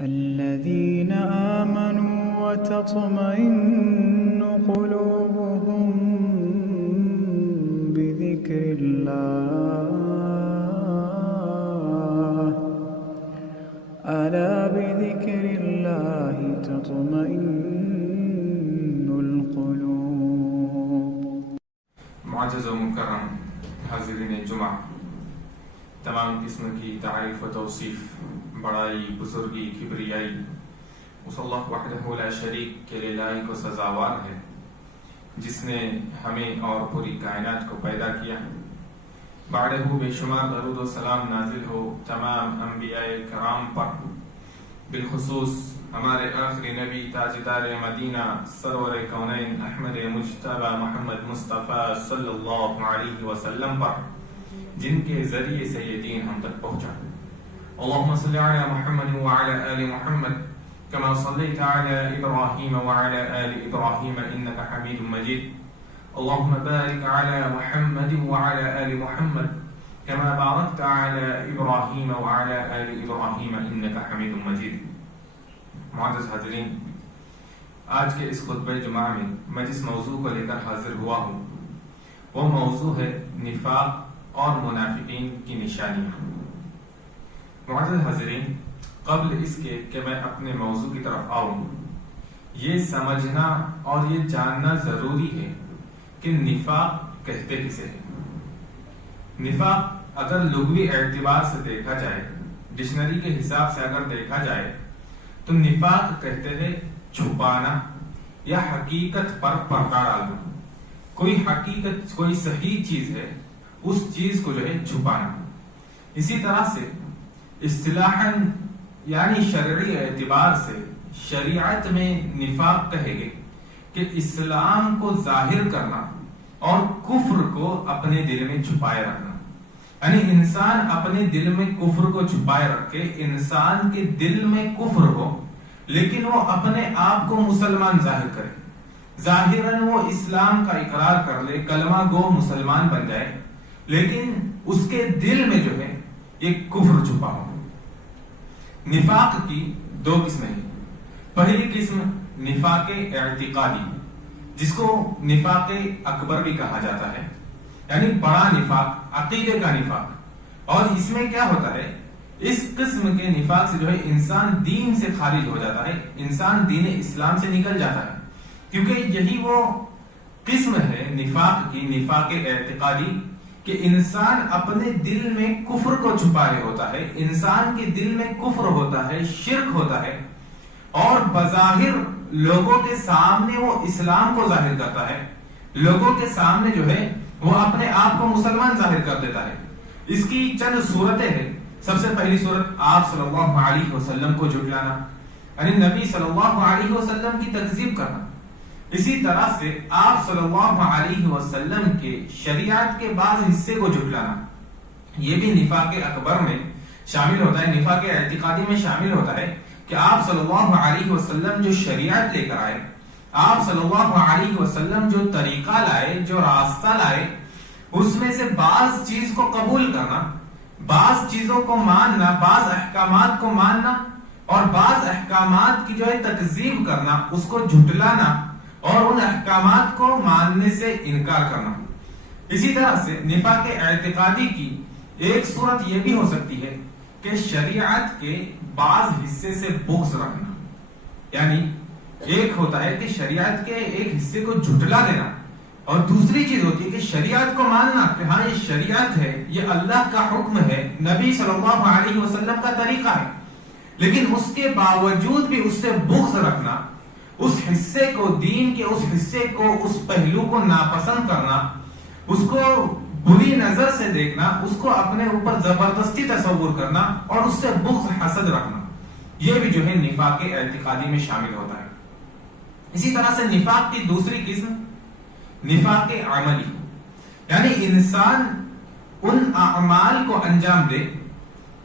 الذين آمنوا وتطمئن قلوبهم بذكر الله ألا بذكر الله تطمئن القلوب۔ معزز و مکرم حاضرین جمعہ، تمام قسم کی تعریف و توصیف، بڑائی، بزرگی، کبریائی اس اللہ وحدہ لا شریک کے لیے لائق و سزاوار ہے، جس نے ہمیں اور پوری کائنات کو پیدا کیا۔ بعدہ بے شمار درود و سلام نازل ہو تمام انبیاء کرام پر، بالخصوص ہمارے آخری نبی تاجدار مدینہ سرور کونین احمد مجتبی محمد مصطفیٰ صلی اللہ علیہ وسلم پر، جن کے ذریعے سے یہ دین ہم تک پہنچا۔ اللهم صل على محمد وعلى آل محمد كما صليت على إبراهيم وعلى آل إبراهيم إنك حميد مجيد۔ اللهم بارك على محمد وعلى آل محمد كما باركت على إبراهيم وعلى آل إبراهيم إنك حميد مجيد۔ معزز حاضرین، آج کے اس خطبہ جمعہ میں جس موضوع کو لے کر حاضر ہوا ہوں وہ موضوع ہے نفاق اور منافقین کی نشانیاں۔ معزز حاضرین، قبل اس کے کہ میں اپنے موضوع کی طرف آؤں، یہ سمجھنا اور یہ جاننا ضروری ہے کہ نفاق کہتے کسے ہیں۔ نفاق اگر لغوی اعتبار سے دیکھا جائے، ڈکشنری کے حساب سے اگر دیکھا جائے تو نفاق کہتے ہیں چھپانا یا حقیقت پر پردہ ڈالنا۔ کوئی حقیقت، کوئی صحیح چیز ہے، اس چیز کو جو ہے چھپانا۔ اسی طرح سے اصطلاحاً یعنی شرعی اعتبار سے شریعت میں نفاق کہے گے کہ اسلام کو ظاہر کرنا اور کفر کو اپنے دل میں چھپائے رکھنا، یعنی انسان اپنے دل میں کفر کو چھپائے رکھے، انسان کے دل میں کفر ہو لیکن وہ اپنے آپ کو مسلمان ظاہر کرے، ظاہراً وہ اسلام کا اقرار کر لے، کلمہ گو مسلمان بن جائے، لیکن اس کے دل میں جو ہے یہ کفر چھپا ہو۔ نفاق کی دو قسمیں ہیں۔ پہلی قسم نفاق اعتقادی، جس کو نفاق اکبر بھی کہا جاتا ہے، یعنی بڑا نفاق، عقیدے کا نفاق۔ اور اس میں کیا ہوتا ہے، اس قسم کے نفاق سے جو ہے انسان دین سے خارج ہو جاتا ہے، انسان دین اسلام سے نکل جاتا ہے، کیونکہ یہی وہ قسم ہے نفاق کی، نفاق اعتقادی، کہ انسان اپنے دل میں کفر کو چھپائے ہوتا ہے، انسان کے دل میں کفر ہوتا ہے، شرک ہوتا ہے، اور بظاہر لوگوں کے سامنے وہ اسلام کو ظاہر کرتا ہے، لوگوں کے سامنے جو ہے وہ اپنے آپ کو مسلمان ظاہر کر دیتا ہے۔ اس کی چند صورتیں ہیں۔ سب سے پہلی صورت آپ صلی اللہ علیہ وسلم کو جھٹلانا، یعنی نبی صلی اللہ علیہ وسلم کی تکذیب کرنا۔ اسی طرح سے آپ صلی اللہ علیہ وسلم کے شریعت کے بعض حصے کو جھٹلانا، یہ بھی نفاق اکبر میں شامل ہوتا ہے، نفاق اعتقادی میں شامل ہوتا ہے کہ آپ صلی اللہ علیہ وسلم جو شریعت لے کر آئے، آپ صلی اللہ علیہ وسلم جو طریقہ لائے، جو راستہ لائے، اس میں سے بعض چیز کو قبول کرنا، بعض چیزوں کو ماننا، بعض احکامات کو ماننا، اور بعض احکامات کی جو ہے تکذیب کرنا، اس کو جھٹلانا اور ان احکامات کو ماننے سے انکار کرنا۔ اسی طرح سے نفاق اعتقادی کی ایک صورت یہ بھی ہو سکتی ہے کہ شریعت کے بعض حصے سے بغض رکھنا، یعنی ایک ہوتا ہے کہ شریعت کے ایک حصے کو جھٹلا دینا، اور دوسری چیز ہوتی ہے کہ شریعت کو ماننا کہ ہاں یہ شریعت ہے، یہ اللہ کا حکم ہے، نبی صلی اللہ علیہ وسلم کا طریقہ ہے، لیکن اس کے باوجود بھی اس سے بغض رکھنا، اس حصے کو، دین کے اس حصے کو، اس پہلو کو ناپسند کرنا، اس کو بری نظر سے دیکھنا، اس کو اپنے اوپر زبردستی تصور کرنا اور اس سے بغض حسد رکھنا، یہ بھی جو ہے نفاق اعتقادی میں شامل ہوتا ہے۔ اسی طرح سے نفاق کی دوسری قسم نفاق عملی، یعنی انسان ان اعمال کو انجام دے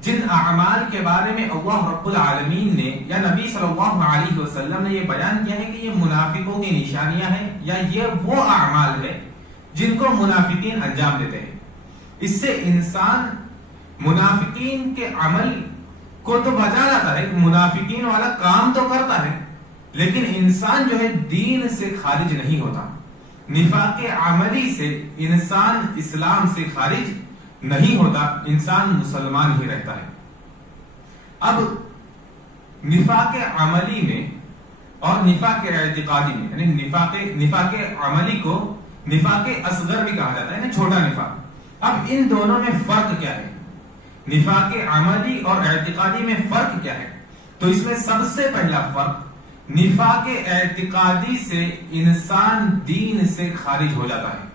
جن اعمال کے بارے میں اللہ رب العالمین نے یا نبی صلی اللہ علیہ وسلم نے یہ بیان کیا ہے کہ یہ منافقوں کی نشانیاں ہیں، یا یہ وہ اعمال ہے جن کو منافقین انجام دیتے ہیں۔ اس سے انسان منافقین کے عمل کو تو بچا لاتا ہے، منافقین والا کام تو کرتا ہے، لیکن انسان جو ہے دین سے خارج نہیں ہوتا. نفاق عملی سے انسان اسلام سے خارج نہیں ہوتا، انسان مسلمان ہی رہتا ہے. اب نفاق عملی میں اور نفاق اعتقادی میں، یعنی نفاق عملی کو نفاق اصغر بھی کہا جاتا ہے، یعنی چھوٹا نفاق. اب ان دونوں میں فرق کیا ہے؟ نفاق عملی اور اعتقادی میں فرق کیا ہے؟ تو اس میں سب سے پہلا فرق، نفاق اعتقادی سے انسان دین سے خارج ہو جاتا ہے،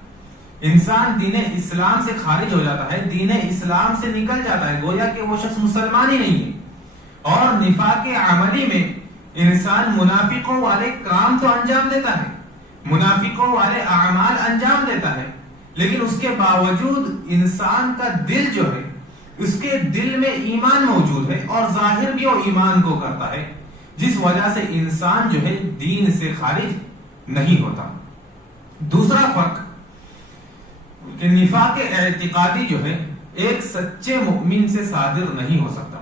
انسان دین اسلام سے خارج ہو جاتا ہے، دین اسلام سے نکل جاتا ہے، گویا کہ وہ شخص مسلمان ہی نہیں ہے. اور نفاق عملی میں انسان منافقوں والے کام تو انجام دیتا ہے، منافقوں والے اعمال انجام دیتا ہے، لیکن اس کے باوجود انسان کا دل جو ہے، اس کے دل میں ایمان موجود ہے اور ظاہر بھی وہ ایمان کو کرتا ہے، جس وجہ سے انسان جو ہے دین سے خارج نہیں ہوتا. دوسرا فرق کہ نفاق اعتقادی جو ہے ایک سچے مؤمن سے صادر نہیں ہو سکتا.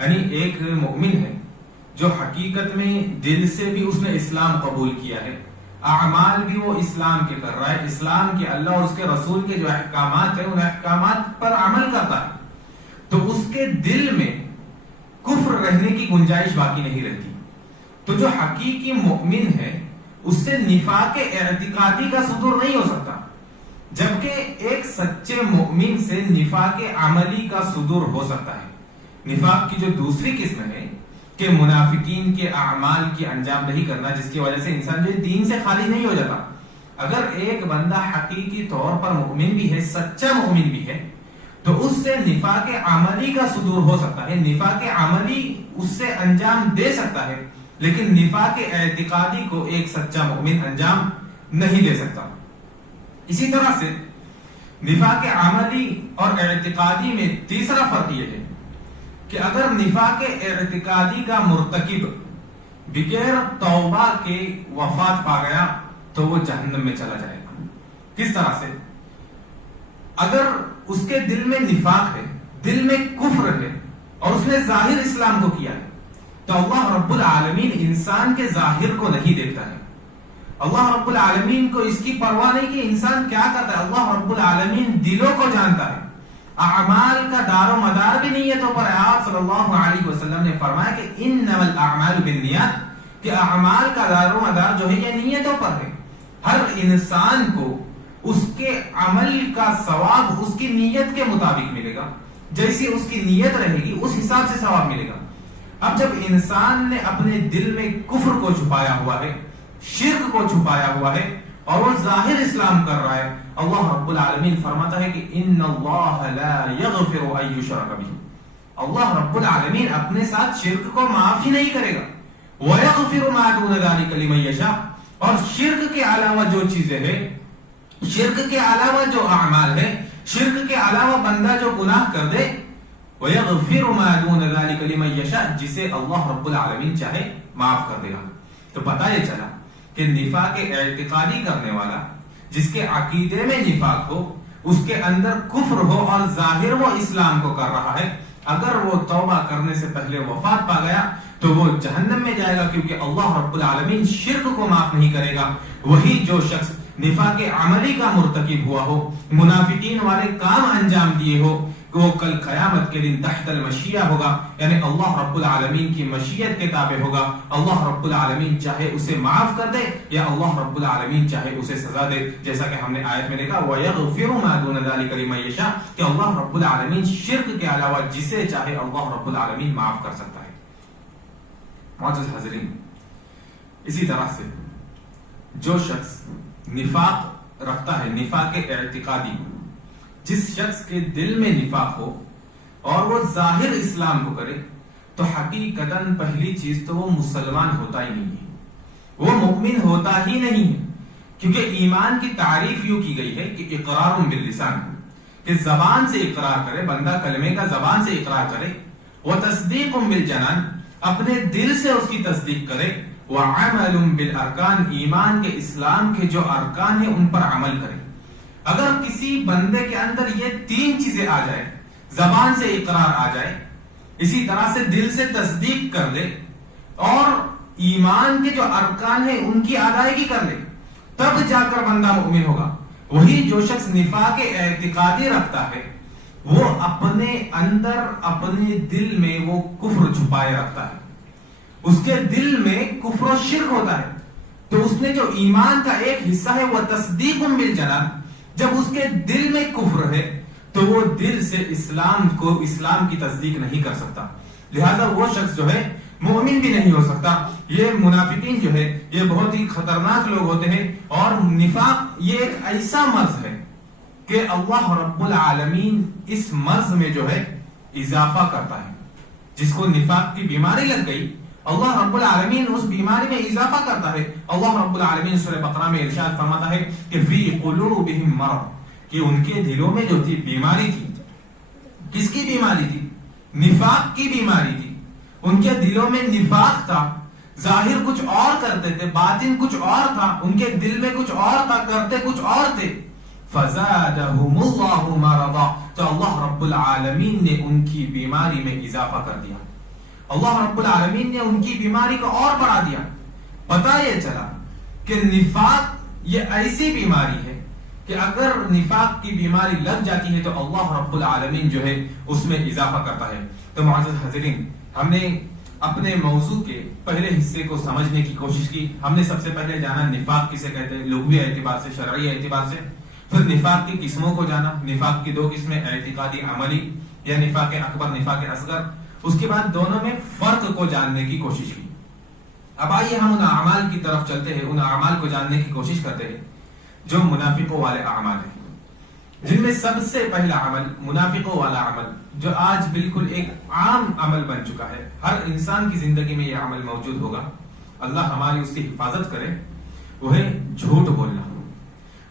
یعنی ایک مؤمن ہے جو حقیقت میں دل سے بھی اس نے اسلام قبول کیا ہے، اعمال بھی وہ اسلام کے کر رہا ہے، اسلام کے اللہ اور اس کے رسول کے جو احکامات ہیں ان احکامات پر عمل کرتا ہے، تو اس کے دل میں کفر رہنے کی گنجائش باقی نہیں رہتی. تو جو حقیقی مؤمن ہے اس سے نفاق اعتقادی کا صدور نہیں ہو سکتا، جبکہ ایک سچے مؤمن سے نفاق عملی کا صدور ہو سکتا ہے. نفاق کی جو دوسری قسم ہے کہ منافقین کے اعمال کی انجام نہیں کرنا، جس کی وجہ سے انسان جو دین سے خالی نہیں ہو جاتا. اگر ایک بندہ حقیقی طور پر مؤمن بھی ہے، سچا مؤمن بھی ہے، تو اس سے نفاق عملی کا صدور ہو سکتا ہے، نفاق عملی اس سے انجام دے سکتا ہے، لیکن نفاق اعتقادی کو ایک سچا مؤمن انجام نہیں دے سکتا. اسی طرح سے نفاق عملی اور اعتقادی میں تیسرا فرق یہ ہے کہ اگر نفاق اعتقادی کا مرتکب بغیر توبہ کے وفات پا گیا تو وہ جہنم میں چلا جائے گا. کس طرح سے؟ اگر اس کے دل میں نفاق ہے، دل میں کفر ہے اور اس نے ظاہر اسلام کو کیا ہے، تو اللہ رب العالمین انسان کے ظاہر کو نہیں دیکھتا ہے. اللہ رب العالمین کو اس کی پرواہ نہیں کہ انسان کیا کرتا ہے. اللہ رب العالمین دلوں کو جانتا ہے. اعمال کا دار و مدار بھی نیتوں پر ہے. آپ صلی اللہ علیہ وسلم نے فرمایا کہ انما الاعمال بالنیات، کہ اعمال کا دار و مدار جو ہے یہ نیتوں پر ہے. ہر انسان کو اس کے عمل کا ثواب اس کی نیت کے مطابق ملے گا، جیسی اس کی نیت رہے گی اس حساب سے ثواب ملے گا. اب جب انسان نے اپنے دل میں کفر کو چھپایا ہوا ہے، شرک کو چھپایا ہوا ہے اور وہ ظاہر اسلام کر رہا ہے، اللہ رب العالمین فرماتا ہے کہ ان اللہ لا یغفر ان یشرک بہ، اللہ رب العالمین اپنے ساتھ شرک کو معاف ہی نہیں کرے گا. وَيَغْفِرُ مَا دُونَ ذَلِكَ لِمَن يَشَاءُ، اور شرک کے علاوہ جو چیزیں ہیں، شرک کے علاوہ جو اعمال ہے، شرک کے علاوہ بندہ جو گناہ کر دے، وَيَغْفِرُ مَا دُونَ ذَلِكَ لِمَن يَشَاءُ، جسے اللہ رب العالمین چاہے معاف کر دے گا. تو پتہ یہ چلا کہ نفاق اعتقادی کرنے والا، جس کے عقیدے میں نفاق ہو، اس کے اندر کفر ہو اور ظاہر وہ اسلام کو کر رہا ہے، اگر وہ توبہ کرنے سے پہلے وفات پا گیا تو وہ جہنم میں جائے گا، کیونکہ اللہ رب العالمین شرک کو معاف نہیں کرے گا. وہی جو شخص نفاق عملی کا مرتکب ہوا ہو، منافقین والے کام انجام دیے ہو، وہ کل قیامت کے دن تحت المشیہ ہوگا، یعنی اللہ رب العالمین کی مشیت کے تابع ہوگا. اللہ رب العالمین چاہے اسے معاف کر دے یا اللہ رب العالمین چاہے اسے سزا دے، جیسا کہ ہم نے آیت میں دیکھا وَيَغْفِرُ مَا دُونَ ذَلِكَ لِمَن يَشَاءُ، کہ اللہ رب العالمین شرک کے علاوہ جسے چاہے اللہ رب العالمین معاف کر سکتا ہے. معزز حاضرین، اسی طرح سے جو شخص نفاق رکھتا ہے، نفاق اعتقادی، جس شخص کے دل میں نفاق ہو اور وہ ظاہر اسلام کو کرے، تو حقیقتاً پہلی چیز تو وہ مسلمان ہوتا ہی نہیں ہے، وہ مؤمن ہوتا ہی نہیں ہے. کیونکہ ایمان کی تعریف یوں کی گئی ہے کہ اقرار باللسان، کہ زبان سے اقرار کرے، بندہ کلمے کا زبان سے اقرار کرے، وتصدیق بالجنان، اپنے دل سے اس کی تصدیق کرے، وعمل بالارکان، ایمان کے اسلام کے جو ارکان ہیں ان پر عمل کرے. اگر کسی بندے کے اندر یہ تین چیزیں آ جائے، زبان سے اقرار آ جائے، اسی طرح سے دل سے تصدیق کر لے اور ایمان کے جو ارکان ہیں ان کی ادائیگی کر لے، تب جا کر بندہ مؤمن ہوگا۔ وہی جو شخص نفاق اعتقادی رکھتا ہے وہ اپنے اندر اپنے دل میں وہ کفر چھپائے رکھتا ہے، اس کے دل میں کفر و شرک ہوتا ہے، تو اس نے جو ایمان کا ایک حصہ ہے وہ تصدیق بالجنان، جب اس کے دل میں کفر ہے تو وہ دل سے اسلام کی تصدیق نہیں کر سکتا، لہذا وہ شخص جو ہے مومن بھی نہیں ہو سکتا۔ یہ منافقین جو ہے یہ بہت ہی خطرناک لوگ ہوتے ہیں، اور نفاق یہ ایک ایسا مرض ہے کہ اللہ رب العالمین اس مرض میں جو ہے اضافہ کرتا ہے۔ جس کو نفاق کی بیماری لگ گئی اللہ رب العالمین اس بیماری میں اضافہ کرتا ہے۔ اللہ رب العالمین سورہ بقرہ میں ارشاد فرماتا ہے کہ فی قلوبہم مرض، کہ ان کے دلوں میں جو تھی بیماری تھی۔ کس کی بیماری تھی؟ نفاق کی بیماری تھی۔ ان کے دلوں میں نفاق تھا، ظاہر کچھ اور کرتے تھے، باطن کچھ اور تھا، ان کے دل میں کچھ اور تھا، کرتے کچھ اور تھے۔ فزادہم اللہ مرضا، تو اللہ رب العالمین نے ان کی بیماری میں اضافہ کر دیا، اللہ رب العالمین نے ان کی بیماری کو اور بڑھا دیا۔ پتہ یہ چلا کہ نفاق یہ ایسی بیماری ہے کہ اگر نفاق کی بیماری لگ جاتی ہے تو اللہ رب العالمین جو ہے اس میں اضافہ کرتا ہے۔ تو معزز حاضرین، ہم نے اپنے موضوع کے پہلے حصے کو سمجھنے کی کوشش کی۔ ہم نے سب سے پہلے جانا نفاق کسے کہتے ہیں، لغوی اعتبار سے، شرعی اعتبار سے، پھر نفاق کی قسموں کو جانا، نفاق کی دو قسمیں، اعتقادی عملی یا نفاق اکبر، نفاق اصغر، اس کے بعد دونوں میں فرق کو جاننے کی کوشش کی۔ اب آئیے ہم ان اعمال کی طرف چلتے ہیں، ان اعمال کو جاننے کی کوشش کرتے ہیں جو منافقوں والے اعمال ہیں، جن میں سب سے پہلا عمل منافقوں والا عمل جو آج بالکل ایک عام عمل بن چکا ہے، ہر انسان کی زندگی میں یہ عمل موجود ہوگا، اللہ ہماری اس کی حفاظت کرے، وہ ہے جھوٹ بولنا۔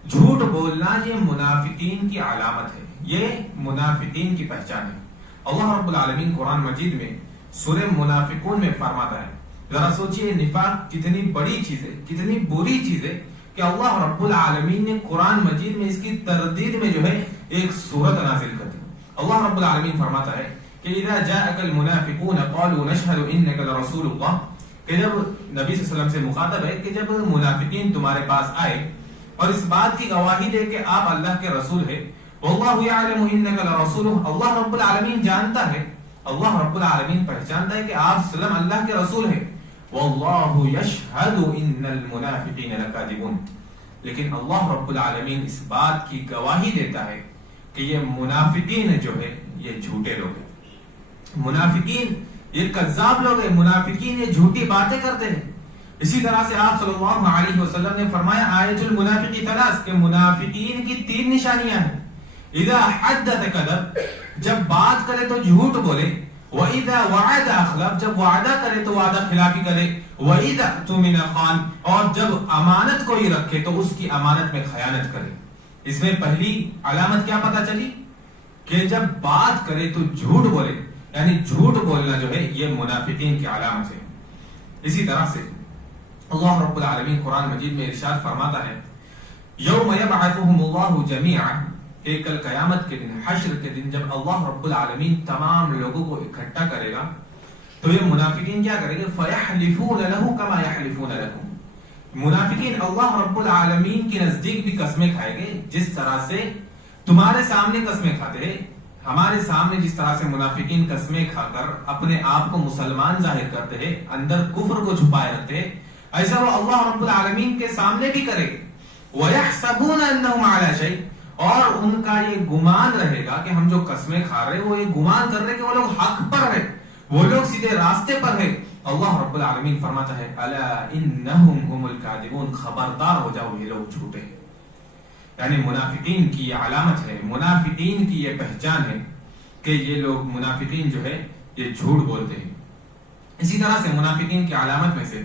جھوٹ بولنا یہ منافقین کی علامت ہے، یہ منافقین کی پہچان ہے۔ اللہ رب العالمین قرآن مجید میں سورہ منافقون میں فرماتا ہے، ذرا سوچئے نفاق کتنی بڑی چیز ہے، کتنی بری چیز ہے کہ اللہ رب العالمین نے قرآن مجید میں اس کی تردید میں جو ہے ایک سورت نازل کر دی۔ اللہ رب العالمین فرماتا ہے کہ اذا جاءك المنافقون قالوا نشهد انك لرسول الله، کہ جب نبی صلی اللہ علیہ وسلم سے مخاطب ہے کہ جب منافقین تمہارے پاس آئے اور اس بات کی گواہی دے کہ آپ اللہ کے رسول ہیں، واللہ یعلم انک لرسولہ، اللہ رب العالمین جانتا ہے، اللہ رب العالمین پہچانتا ہے کہ آپ صلی اللہ اللہ کے رسول ہیں، واللہ یشہد ان المنافقین لکاذبون، لیکن اللہ رب العالمین اس بات کی گواہی دیتا ہے کہ یہ منافقین جو ہے یہ جھوٹے لوگ ہیں، منافقین یہ کذاب لوگ ہیں، منافقین یہ جھوٹی باتیں کرتے ہیں۔ اسی طرح سے آپ صلی اللہ علیہ وسلم نے فرمایا آیت المنافقی ثلاث، کہ منافقین کی 3 نشانیاں ہیں۔ اذا حدث کذب، جب بات کرے تو جھوٹ بولے، واذا وعد اخلف، جب وعدہ کرے تو وعدہ خلافی کرے، واذا اؤتمن خان، اور جب امانت کوئی رکھے تو اس کی امانت میں خیانت کرے۔ اس میں پہلی علامت کیا پتہ چلی کہ جب بات کرے تو جھوٹ بولے، یعنی جھوٹ بولنا جو ہے یہ منافقین کی علامت ہے۔ اسی طرح سے اللہ رب العالمین قرآن مجید میں ارشاد فرماتا ہے یوم یبعثهم اللہ جمیعا، کہ کل قیامت کے دن، حشر کے دن، جب اللہ رب العالمین تمام لوگوں کو اکٹھا کرے گا تو یہ منافقین کیا کریں گے؟ فَيَحْلِفُونَ لَهُ كَمَا يَحْلِفُونَ لَكُمْ، منافقین اللہ رب العالمین کے نزدیک بھی قسمیں کھائیں گے جس طرح سے تمہارے سامنے قسمیں کھاتے ہیں، ہمارے سامنے جس طرح سے منافقین قسمیں کھا کر اپنے آپ کو مسلمان ظاہر کرتے ہیں، اندر کفر کو چھپائے رکھتے ہیں، ایسا وہ اللہ رب العالمین کے سامنے بھی کرے گے۔ وَيَحْسَبُونَ أَنَّهُمْ عَلَى شَيْءٍ، اور ان کا یہ گمان رہے گا کہ ہم جو قسمیں کھا رہے وہ یہ گمان کر رہے کہ وہ لوگ حق پر ہیں، وہ لوگ سیدھے راستے پر ہیں۔ اللہ رب العالمین فرماتا ہے الا انہم هم الکاذبون، خبردار ہو جاؤ یہ لوگ جھوٹے ہیں۔ یعنی منافقین کی یہ علامت ہے، منافقین کی یہ پہچان ہے کہ یہ لوگ منافقین جو ہے یہ جھوٹ بولتے ہیں۔ اسی طرح سے منافقین کی علامت میں سے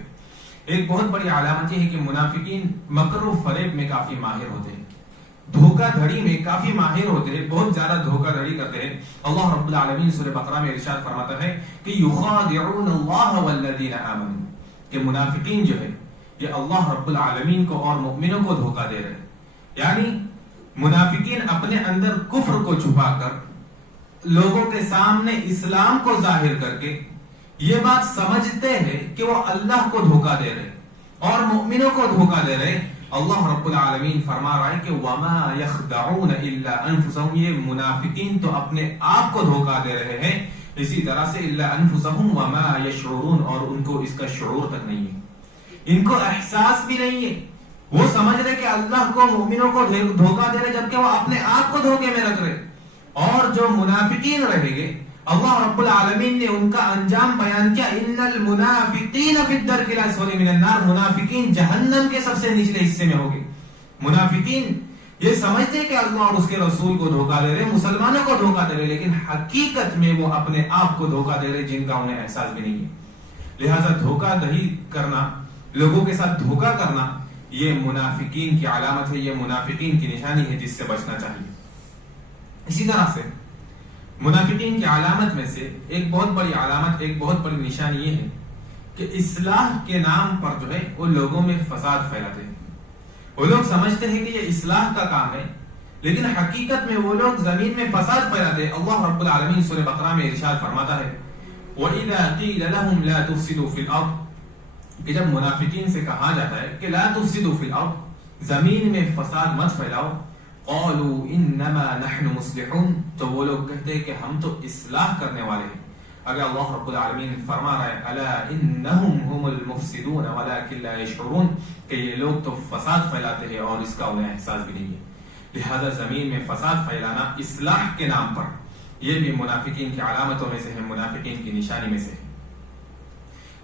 ایک بہت بڑی علامت یہ ہے کہ منافقین مکر و فریب میں کافی ماہر ہوتے ہیں، دھوکہ دھڑی میں کافی ماہر ہوتے ہیں، بہت زیادہ دھوکہ دھڑی کرتے ہیں۔ اللہ رب العالمین سورہ بقرہ میں ارشاد فرماتا ہے کہ یخادعون اللہ والذین آمنوا، کہ منافقین جو ہے یہ اللہ رب العالمین کو اور مؤمنوں کو دھوکہ دے رہے ہیں۔ یعنی منافقین اپنے اندر کفر کو چھپا کر لوگوں کے سامنے اسلام کو ظاہر کر کے یہ بات سمجھتے ہیں کہ وہ اللہ کو دھوکہ دے رہے اور مومنوں کو دھوکہ دے رہے، اللہ رب العالمین فرما رہا ہے کہ وَمَا يَخْدَعُونَ إِلَّا أَنفُسَهُمْ، یہ منافقین تو اپنے آپ کو دھوکہ دے رہے ہیں، اسی طرح سے إِلَّا أَنفُسَهُمْ وَمَا يَشْعُرُونَ، اور ان کو اس کا شعور تک نہیں ہے، ان کو احساس بھی نہیں ہے، وہ سمجھ رہے کہ اللہ کو مومنوں کو دھوکہ دے رہے جبکہ وہ اپنے آپ کو دھوکے میں رکھ رہے۔ اور جو منافقین رہیں گے اللہ رب العالمین نے ان کا انجام بیان کیا، ان المنافقین فی الدرک الاسفل من النار، منافقین جہنم کے سب سے نچلے حصے میں ہوگے۔ منافقین یہ سمجھتے ہیں کہ اللہ اور اس کے رسول کو دھوکہ دے رہے، مسلمانوں کو دھوکہ دے رہے، لیکن حقیقت میں وہ اپنے آپ کو دھوکہ دے رہے جن کا انہیں احساس بھی نہیں ہے۔ لہذا دھوکہ دہی کرنا، لوگوں کے ساتھ دھوکہ کرنا، یہ منافقین کی علامت ہے، یہ منافقین کی نشانی ہے جس سے بچنا چاہیے۔ اسی طرح سے منافقین کی علامت میں سے ایک بہت بڑی علامت، ایک بہت بڑی نشانی یہ ہے کہ اصلاح کے نام پر جو ہے وہ لوگوں میں فساد پھیلاتے ہیں۔ وہ لوگ سمجھتے ہیں کہ یہ اصلاح کا کام ہے، لیکن حقیقت میں وہ لوگ زمین میں فساد پھیلاتے ہیں۔ اللہ رب العالمین سورہ بقرہ میں ارشاد فرماتا ہے وَإِذَا قِيلَ لَهُمْ لَا تُفْسِدُوا فِي الْأَرْضِ، کہ جب منافقین سے کہا جاتا ہے کہ لا تفسدوا فی الارض، زمین میں فساد مت پھیلاؤ، قالوا انما نحن مصلحون، تو وہ لوگ کہتے ہیں کہ ہم تو اصلاح کرنے والے ہیں۔ اگر اللہ رب العالمین فرما رہا ہے الا انہم هم المفسدون ولکن لا یشعرون، کہ یہ لوگ تو فساد پھیلاتے ہیں اور اس کا انہیں احساس بھی نہیں ہے۔ لہذا زمین میں فساد پھیلانا اصلاح کے نام پر، یہ بھی منافقین کی علامتوں میں سے ہے، منافقین کی نشانی میں سے ہے۔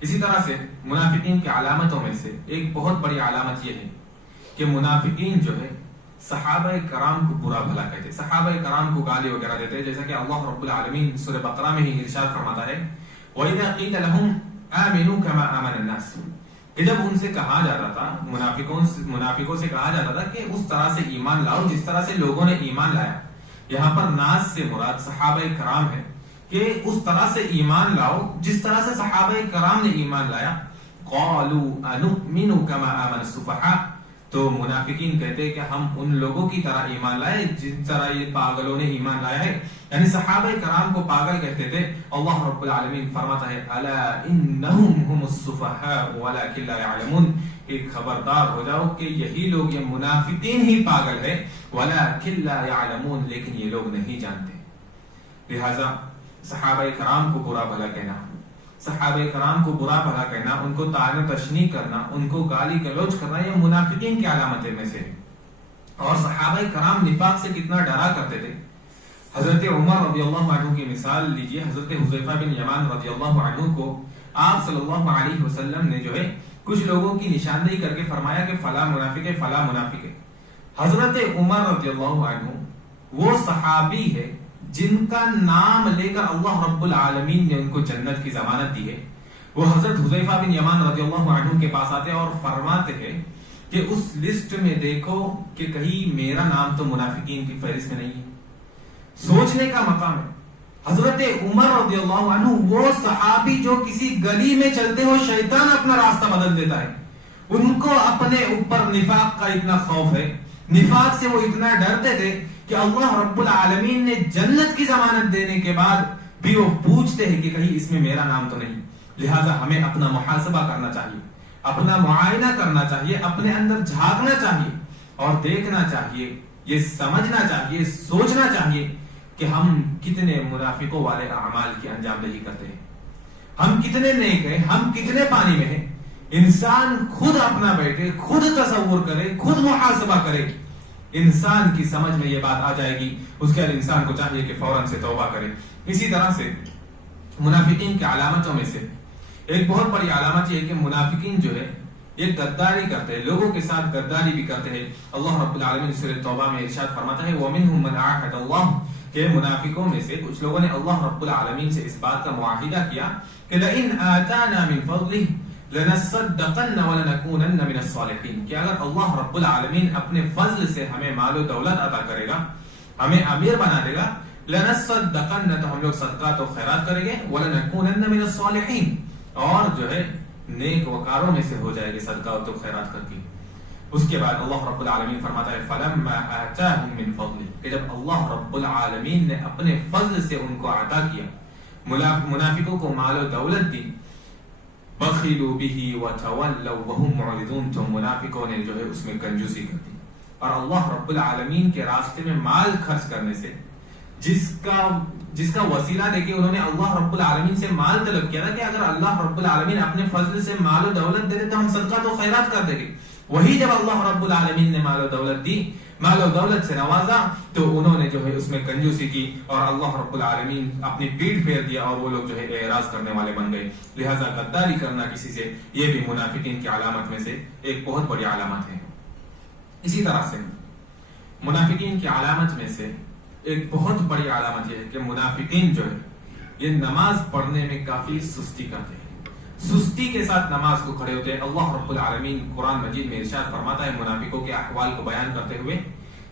اسی طرح سے منافقین کی علامتوں میں سے ایک بہت بڑی علامت یہ ہے کہ منافقین جو ہے صحابہ کرام کو برا بھلا کہتے، صحابہ کرام کو گالی وغیرہ دیتے، جیسا کہ اللہ رب العالمین سورہ بقرہ میں ہی ارشاد فرماتا ہے وَإِذَا قِيلَ لَهُمْ آمِنُوا كَمَا آمَنَ النَّاسُ، کہ جب ان سے کہا جاتا تھا، منافقوں سے کہا جاتا تھا کہ اس طرح سے ایمان لاؤ جس طرح سے لوگوں نے ایمان لایا، یہاں پر ناس سے مراد صحابہ کرام ہے کہ اس طرح سے ایمان لاؤ جس طرح سے صحابہ کرام نے ایمان لایا۔ قالوا انؤمن كما آمن السفہاء، تو منافقین کہتے ہیں کہ ہم ان لوگوں کی طرح ایمان لائے جس طرح یہ پاگلوں نے ایمان لایا ہے، یعنی صحابہ کرام کو پاگل کہتے تھے۔ اللہ رب العالمین فرماتا ہے الا انہم هم السفہاء ولکن لا يعلمون، ایک خبردار ہو جاؤ کہ یہی لوگ، یہ منافقین ہی پاگل ہے، ولکن لا يعلمون، لیکن یہ لوگ نہیں جانتے۔ لہذا صحابہ کرام کو برا بھلا کہنا، صحابہ کرام کو برا بھلا کہنا، ان کو طعن و تشنیع کرنا، ان کو گالی گلوچ کرنا، یہ منافقین کی علامتیں میں سے ہے۔ اور صحابہ کرام نفاق سے کتنا ڈرا کرتے تھے۔ حضرت عمر رضی اللہ عنہ کی مثال لیجئے، حضرت حذیفہ بن یمان رضی اللہ عنہ کو آپ صلی اللہ علیہ وسلم نے جو ہے کچھ لوگوں کی نشاندہی کر کے فرمایا کہ فلاں منافق ہے، فلاں منافق ہے۔ حضرت عمر رضی اللہ عنہ وہ صحابی ہے جن کا نام لے کر اللہ رب العالمین نے ان کو جنت کی ضمانت دی ہے۔ وہ حضرت حذیفہ بن یمان رضی اللہ عنہ کے پاس آتے اور فرماتے ہیں کہ اس لسٹ میں دیکھو کہ کہیں میرا نام تو منافقین کی فہرست میں نہیں ہے۔ سوچنے کا مقام ہے۔ حضرت عمر رضی اللہ عنہ وہ صحابی جو کسی گلی میں چلتے ہو شیطان اپنا راستہ بدل دیتا ہے، ان کو اپنے اوپر نفاق کا اتنا خوف ہے، نفاق سے وہ اتنا ڈرتے تھے کہ اللہ رب العالمین نے جنت کی ضمانت دینے کے بعد بھی وہ پوچھتے ہیں کہ کہیں اس میں میرا نام تو نہیں۔ لہذا ہمیں اپنا محاسبہ کرنا چاہیے، اپنا معائنہ کرنا چاہیے، اپنے اندر جھانکنا چاہیے اور دیکھنا چاہیے، یہ سمجھنا چاہیے، سوچنا چاہیے کہ ہم کتنے منافقوں والے اعمال کی انجام دہی کرتے ہیں، ہم کتنے نیک ہیں، ہم کتنے پانی میں ہیں۔ انسان خود اپنا بیٹھے، خود تصور کرے، خود محاسبہ کرے، انسان کی سمجھ میں یہ بات آ جائے گی، اس کے بعد انسان کو چاہیے کہ فوراً سے توبہ کرے۔ اسی طرح سے منافقین کی علامتوں میں سے ایک بہت بڑی علامت یہ ہے کہ منافقین جو ہے یہ غداری کرتے ہیں، لوگوں کے ساتھ غداری بھی کرتے ہیں۔ اللہ رب العالمین سورہ توبہ میں ارشاد فرماتا ہے وَمِنْهُمْ مَنْ عَاهَدَ اللَّهُ، کہ منافقوں میں سے کچھ لوگوں نے اللہ رب العالمین سے اس بات کا معاہدہ کیا کہ لَإِنْ آتَانَا مِنْ فَضْلِهِ لَنَصَّدَّقَنَّ وَلَنَكُونَنَّ مِنَ الصَّالِحِينَ، کہ اگر اللہ رب العالمین اپنے فضل سے ہمیں مال و دولت عطا کرے گا، ہمیں امیر بنا دے گا، لَنَصَّدَّقَنَّ، تو ہم لوگ صدقات و خیرات کریں گے، وَلَنَكُونَنَّ مِنَ الصَّالِحِينَ، اور جو ہے نیک وکاروں میں سے ہو جائے گے صدقہ و خیرات کر کے۔ اس کے بعد اللہ رب العالمین فرماتا ہے فَلَمَّا آتَاهُم مِّن فَضْلِهِ کہ جب اللہ رب العالمین نے اپنے فضل سے ان کو عطا کیا، منافقوں کو مال و دولت دی، بَخِلُوا بِهِ وَتَوَلَّوْا وَهُمْ مُعْرِضُونَ تو منافقوں نے جو ہے اس میں کنجوسی کر دی، اور اللہ رب العالمین کے راستے میں مال خرچ کرنے سے جس کا وسیلہ دے کے انہوں نے اللہ رب العالمین سے مال طلب کیا تھا کہ اگر اللہ رب العالمین اپنے فضل سے مال و دولت دے دے تو ہم صدقہ تو خیرات کر دیں گے، وہی جب اللہ رب العالمین نے مال و دولت دی، مال و دولت سے نوازا، تو انہوں نے جو ہے اس میں کنجوسی کی اور اللہ رب العالمین اپنی پیٹھ پھیر دیا اور وہ لوگ جو ہے اعراض کرنے والے بن گئے۔ لہذا غداری کرنا کسی سے یہ بھی منافقین کی علامت میں سے ایک بہت بڑی علامت ہے۔ اسی طرح سے منافقین کی علامت میں سے ایک بہت بڑی علامت یہ ہے کہ منافقین جو ہے یہ نماز پڑھنے میں کافی سستی کرتے ہیں، سستی کے ساتھ نماز کو کھڑے ہوتے ہیں۔ اللہ رب العالمین قرآن مجید میں ارشاد فرماتا ہے منافقوں کے احوال کو بیان کرتے ہوئے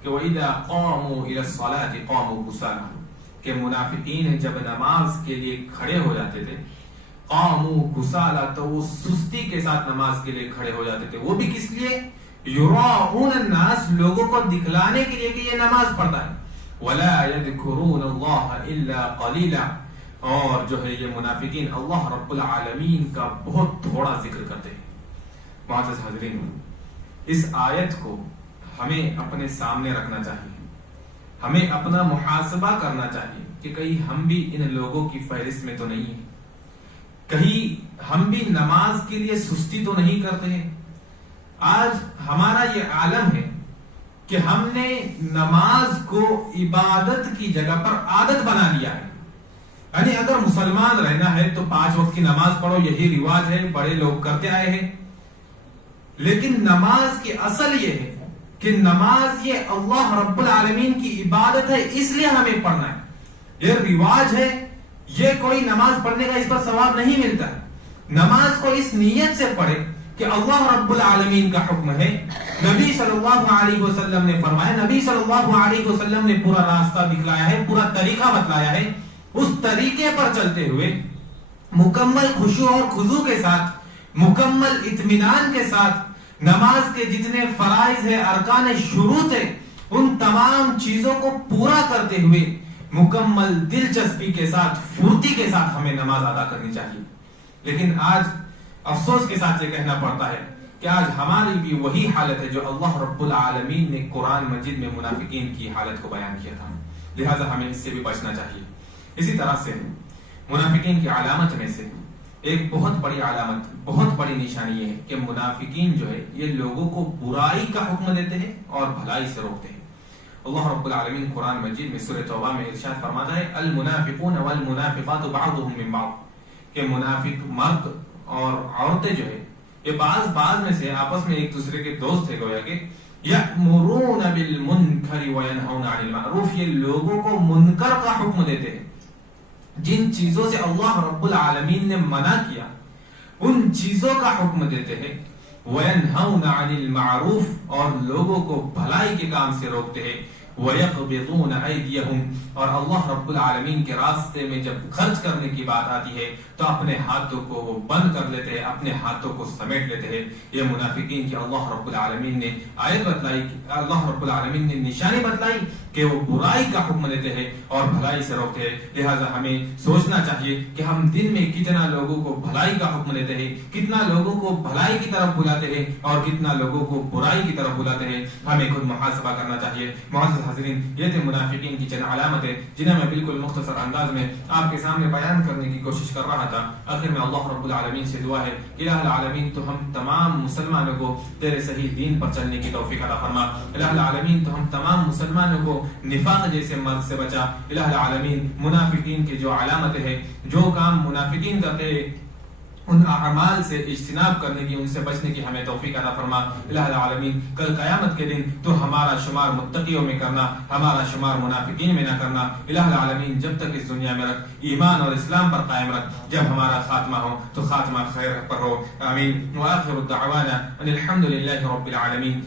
کہ وَإِذَا قَامُوا إِلَى الصَّلَاةِ قَامُوا كُسَالَىٰ کہ منافقین جب نماز کے لیے کھڑے ہو جاتے تھے، قَامُوا كُسَالَىٰ تو وہ سستی کے ساتھ نماز کے لیے کھڑے ہو جاتے تھے، وہ بھی کس لیے؟ يُرَاءُونَ النَّاسَ لوگوں کو دکھلانے کے لیے کہ یہ نماز پڑھتا ہے، وَلَا يَذْكُرُونَ اللَّهَ إِلَّا قَلِيلًا اور جو ہے یہ منافقین اللہ رب العالمین کا بہت تھوڑا ذکر کرتے ہیں۔ معزز حاضرین، اس آیت کو ہمیں اپنے سامنے رکھنا چاہیے، ہمیں اپنا محاسبہ کرنا چاہیے کہ کہیں ہم بھی ان لوگوں کی فہرست میں تو نہیں ہیں، کہیں ہم بھی نماز کے لیے سستی تو نہیں کرتے ہیں۔ آج ہمارا یہ عالم ہے کہ ہم نے نماز کو عبادت کی جگہ پر عادت بنا لیا ہے، یعنی اگر مسلمان رہنا ہے تو 5 وقت کی نماز پڑھو، یہی رواج ہے، بڑے لوگ کرتے آئے ہیں۔ لیکن نماز کی اصل یہ ہے کہ نماز یہ اللہ رب العالمین کی عبادت ہے، اس لیے ہمیں پڑھنا ہے۔ یہ رواج ہے، یہ کوئی نماز پڑھنے کا اس پر ثواب نہیں ملتا ہے۔ نماز کو اس نیت سے پڑھے کہ اللہ رب العالمین کا حکم ہے، نبی صلی اللہ علیہ وسلم نے فرمایا، نبی صلی اللہ علیہ وسلم نے پورا راستہ دکھلایا ہے، پورا طریقہ بتلایا ہے، اس طریقے پر چلتے ہوئے مکمل خشوع اور خضوع کے ساتھ، مکمل اطمینان کے ساتھ نماز کے جتنے فرائض ہیں، ارکان شروط ہیں، ان تمام چیزوں کو پورا کرتے ہوئے مکمل دلچسپی کے ساتھ، پھرتی کے ساتھ ہمیں نماز ادا کرنی چاہیے۔ لیکن آج افسوس کے ساتھ یہ کہنا پڑتا ہے کہ آج ہماری بھی وہی حالت ہے جو اللہ رب العالمین نے قرآن مجید میں منافقین کی حالت کو بیان کیا تھا، لہذا ہمیں اس سے بھی بچنا چاہیے۔ اسی طرح سے منافقین کی علامت میں سے ایک بہت بڑی علامت، بہت بڑی نشانی یہ ہے کہ منافقین جو ہے یہ لوگوں کو برائی کا حکم دیتے ہیں اور بھلائی سے روکتے ہیں۔ اللہ رب العالمین قرآن مجید میں سورہ توبہ میں ارشاد فرماتا ہے المنافقون والمنافقات بعضهم من بعض کہ منافق مرد اور عورتیں جو ہے یہ بعض میں سے آپس میں ایک دوسرے کے دوست تھے، گویا کہ یأمرون بالمنکر وینہون عن المعروف یہ لوگوں کو منکر کا حکم دیتے ہیں، جن چیزوں سے اللہ رب العالمین نے منع کیا ان چیزوں کا حکم دیتے ہیں، وینہون عن المعروف اور لوگوں کو بھلائی کے کام سے روکتے ہیں، وَيَقْبِضُونَ أَيْدِيَهُمْ اور اللہ رب العالمین کے راستے میں جب خرچ کرنے کی بات آتی ہے تو اپنے ہاتھوں کو وہ بند کر لیتے ہیں، اپنے ہاتھوں کو سمیٹ لیتے ہیں۔ یہ منافقین کی اللہ رب العالمین نے آیت بتلائی، اللہ رب العالمین نے نشانی بتلائی کہ وہ برائی کا حکم دیتے ہیں اور بھلائی سے روکتے ہیں۔ لہٰذا ہمیں سوچنا چاہیے کہ ہم دن میں کتنا لوگوں کو بھلائی کا حکم دیتے ہیں، کتنا لوگوں کو بھلائی کی طرف بلاتے ہیں اور کتنا لوگوں کو برائی کی طرف بلاتے ہیں، ہمیں خود محاسبہ کرنا چاہیے۔ معزز حاضرین، یہ تھے منافقین کی چند علامتیں جنہیں میں بالکل مختصر انداز میں آپ کے سامنے بیان کرنے کی کوشش کر رہا تھا۔ آخر میں اللہ رب العالمین سے دعا ہے کہ الہ العالمین تو ہم تمام مسلمانوں کو تیرے صحیح دین پر چلنے کی توفیق عطا فرما۔ الہ العالمین تو ہم تمام مسلمانوں کو نفاق جیسے مرض سے بچا۔ الہ العالمین منافقین کی جو علامتیں ہیں، جو کام منافقین کرتے ہیں، ان اعمال سے اجتناب کرنے کی، ان سے بچنے کی ہمیں توفیق عطا فرما۔ الہ العالمین کل قیامت کے دن تو ہمارا شمار متقیوں میں کرنا، ہمارا شمار منافقین میں نہ کرنا۔ الہ العالمین جب تک اس دنیا میں رکھ، ایمان اور اسلام پر قائم رکھ، جب ہمارا خاتمہ ہو تو خاتمہ خیر پر ہو۔ آمین۔ وآخر الدعوانا ان الحمد للہ رب العالمین۔